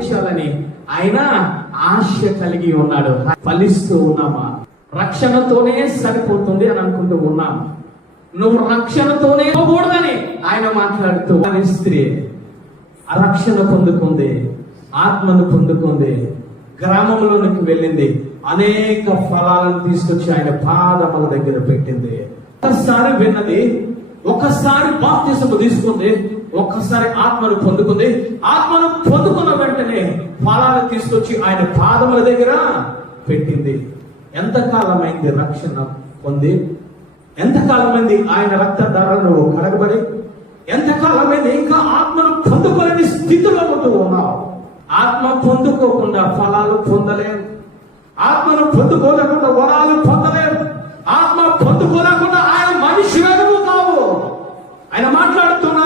ఫలించాలని ఆయన ఆశ కలిగి ఉన్నాడు. ఫలిస్తూ ఉన్నామా? రక్షణతోనే సరిపోతుంది అని అనుకుంటూ ఉన్నాం. నువ్వు రక్షణతోనే పోకూడదని ఆయన మాట్లాడుతూ, స్త్రీ ఆ రక్షణ పొందుకుంది, ఆత్మను పొందుకుంది, గ్రామంలోనికి వెళ్ళింది, అనేక ఫలాలను తీసుకొచ్చి ఆయన పాదముల దగ్గర పెట్టింది. ఒకసారి విన్నది, ఒకసారి బాప్తిసము తీసుకుంది, ఒక్కసారి ఆత్మను పొందుకుంది. ఆత్మను పొందుకున్న వెంటనే ఫలాలు తీసుకొచ్చి ఆయన పాదముల దగ్గర పెట్టింది. ఎంతకాలమైంది రక్షణ పొంది? ఎంతకాలమైంది ఆయన రక్తధారలో కడగబడి? ఎంతకాలమైంది ఇంకా ఆత్మను పొందుకోలేని స్థితిలో ఉంటూ ఉన్నావు? ఆత్మ పొందుకోకుండా ఫలాలు పొందలేము. ఆత్మను పొందుకోలేకుండా వరాలు పొందలేము. ఆత్మ పొందుకోలేకుండా ఆయన మనిషి వెనుక కావు. ఆయన మాట్లాడుతున్న